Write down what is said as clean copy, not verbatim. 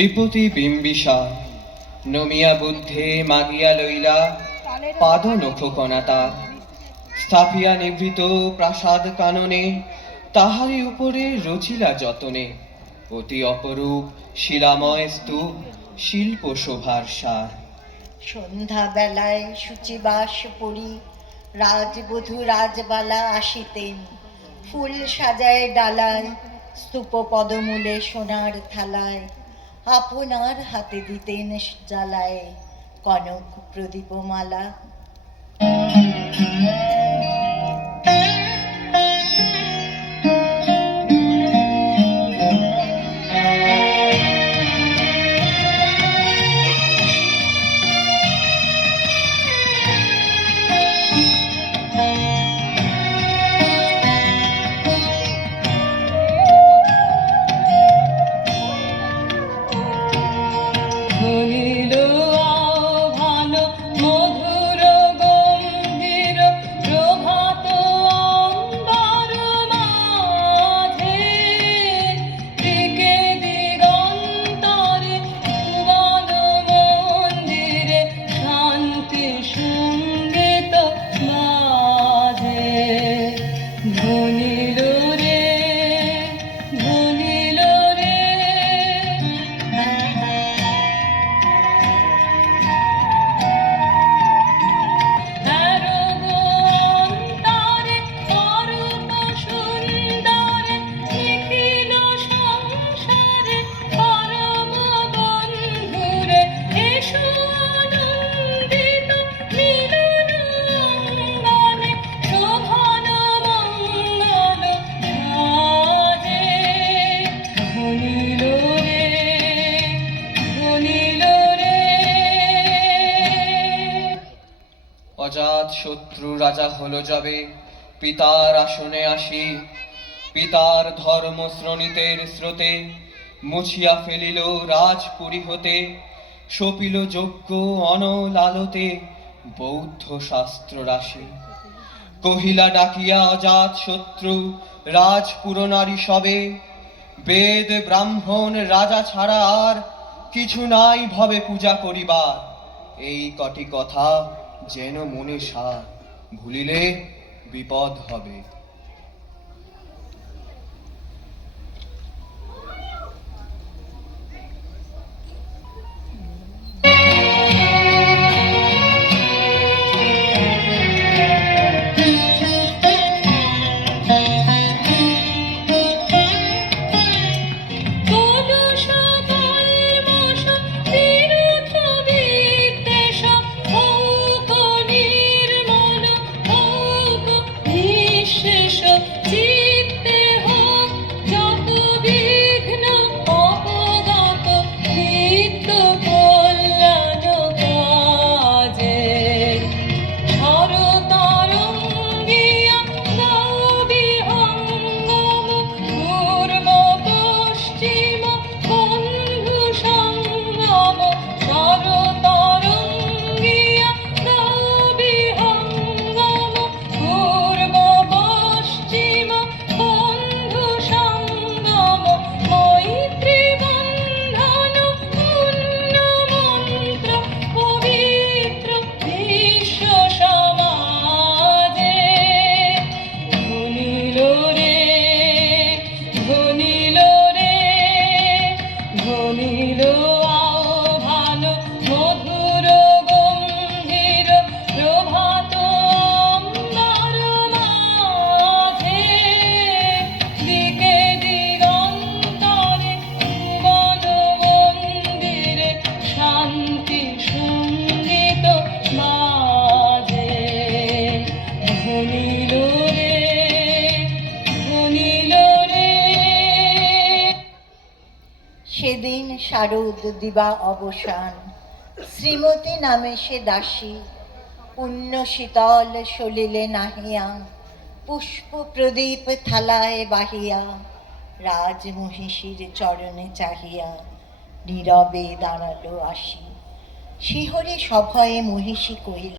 নৃপতি বিম্বিসার নমিয়া বুদ্ধে মাগিয়া লইলা পাদ নখকণা তার স্থাপিয়া নিভৃত প্রাসাদ কাননে তাহারি উপরে রচিলা যতনে অতি অপরূপ শিলাময় স্তূপ শিল্প শোভার সার। সন্ধ্যা বেলায় শুচিবাস পরি রাজবধূ রাজবালা আসিতেন, ফুল সাজায় ডালায় স্তূপ পদমূলে সোনার থালায়, আপনার হাতে দিতেন জ্বালায় কনক প্রদীপমালা। অজাত শত্রু রাজা হলো যবে পিতার আসনে আসি, পিতার ধর্ম শ্রণিতের স্রোতে মুছিয়া ফেলিল রাজপুরী হতে, সপিল যজ্ঞ অনল আলোতে বৌদ্ধ শাস্ত্র রাশি। কহিলা ডাকিয়া অজাত শত্রু রাজপুর নারী সবে, বেদ ব্রাহ্মণ রাজা ছাড়া আর কিছু নাই ভবে পূজা করিবার, এই কটি কথা যেন মনে সার, ভুলিলে বিপদ হবে। সেদিন শারদ দিবা অবসান, শ্রীমতী নামে সে দাসী, পুণ্য শীতল সলিলে নাহিয়া, পুষ্প প্রদীপ থালায় বাহিয়া, রাজমহিষীর চরণে চাহিয়া নীরবে দাঁড়ালো আসি। শিহরে সভয়ে মহিষী কহিল,